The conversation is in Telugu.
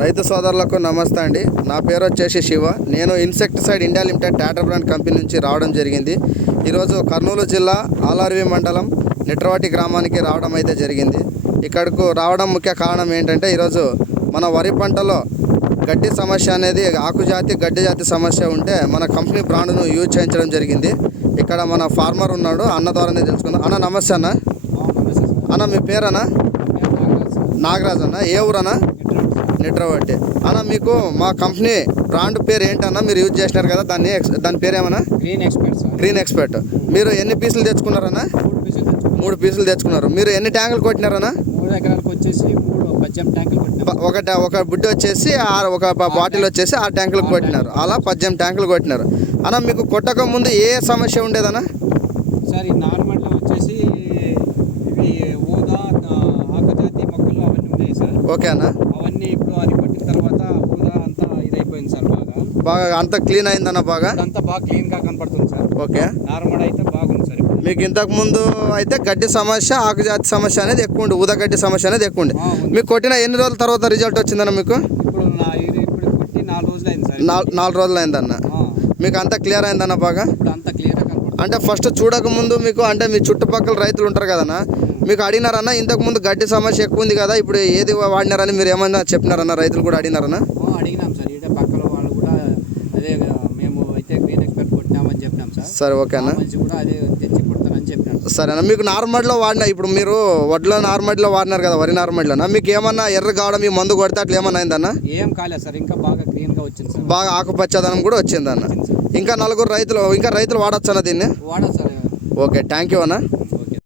రైతు సోదరులకు నమస్తే అండి. నా పేరు వచ్చేసి శివ. నేను insecticide India limited Tata brand company నుంచి రావడం జరిగింది. ఈరోజు కర్నూలు జిల్లా ఆర్ఆర్వి మండలం నిట్రవాటి గ్రామానికి రావడం అయితే జరిగింది. ఇక్కడకు రావడం ముఖ్య కారణం ఏంటంటే ఈరోజు మన వరి పంటలో గడ్డి సమస్య అనేది ఆకుజాతి గడ్డి జాతి సమస్య ఉంటే మన కంపెనీ బ్రాండ్ను యూజ్ చేయించడం జరిగింది. ఇక్కడ మన ఫార్మర్ ఉన్నాడు, అన్న ద్వారానే తెలుసుకుందాం. అన్న నమస్తే అన్న. అన్న మీ పేరన్నా? నాగరాజ్ అన్న. ఏ ఊరన్నా? నిట్రవాటి అన్న. మీకు మా కంపెనీ బ్రాండ్ పేరు ఏంటన్నా? మీరు యూజ్ చేసినారు కదా, దాని పేరు ఏమన్నా? Green expert. మీరు ఎన్ని పీసులు తెచ్చుకున్నారన్నా? 3 పీసులు తెచ్చుకున్నారు. మీరు ఎన్ని ట్యాంకులు కొట్టినారన్నా? 3 ఎకరాలకు వచ్చేసి 18 ట్యాంకులు కొట్టినారు. ఒక బుడ్డి వచ్చేసి ఒక బాటిల్ వచ్చేసి 6 ట్యాంకులు కొట్టినారు. అలా 18 ట్యాంకులు కొట్టినారు. అన్న మీకు కొట్టక ముందు ఏ సమస్య ఉండేదన్నా? సార్ ఈ నార్మల్లో వచ్చేసి ఇవి ఊదా ఆకుజాతి మొక్కలు అవన్నీ ఉన్నాయి సార్. ఓకే అన్న. అవన్నీ ఇప్పుడు అది కొట్టిన తర్వాత ఊదా అంతా ఇదైపోయింది సార్. బాగా అంతా క్లీన్ అయిందన్న? బాగా అంతా బాగా క్లీన్గా కనపడుతుంది సార్. ఓకే. నార్మల్ అయితే బాగుంది సార్. మీకు ఇంతకు ముందు అయితే గడ్డి సమస్య ఆకుజాతి సమస్య అనేది ఎక్కువ ఉండి, ఊదా గడ్డి సమస్య అనేది ఎక్కువ ఉండి, మీకు కొట్టిన ఎన్ని రోజుల తర్వాత రిజల్ట్ వచ్చిందన్న? మీకు ఇప్పుడు కొట్టి 4 రోజులు అయింది సార్. 4 రోజులు అయిందన్న. మీకు అంతా క్లియర్ అయిందన్న? బాగా అంతా క్లియర్గా కనపడుతుంది. అంటే ఫస్ట్ చూడక ముందు మీకు అంటే మీ చుట్టుపక్కల రైతులు ఉంటారు కదన్నా, మీకు అడిగినారన్న ఇంతకు ముందు గడ్డి సమస్య ఎక్కువ ఉంది కదా, ఇప్పుడు ఏది వాడినారని మీరు ఏమన్నా చెప్పినారన్న? రైతులు కూడా అడిగినారన్నా? అడిగినాం సార్. ఇదే పక్కన వాళ్ళు కూడా అదే మేము అయితే గ్రీన్ ఎక్స్పర్ట్ కొట్టినామని చెప్పినాం సార్. సరే ఓకే అన్న. కూడా అదే తెచ్చి కొడతానని చెప్పినాం. సరే అన్న. మీకు నార్మల్లో వాడినా, ఇప్పుడు మీరు వడ్ల నార్మల్లో వాడినారు కదా, వరి నార్మల్లోనా మీకు ఏమన్నా ఎర్ర కావడం మీ మందు కొడితే అట్లా ఏమన్నా అయిందన్న? ఏం కాలేదు సార్. ఇంకా బాగా క్లీన్గా వచ్చింది సార్. బాగా ఆకుపచ్చదనం కూడా వచ్చిందన్న. ఇంకా 4 రైతులు వాడచ్చు అన్న దీన్ని? వాడచ్చు సార్. ఓకే, థ్యాంక్ యూ అన్న.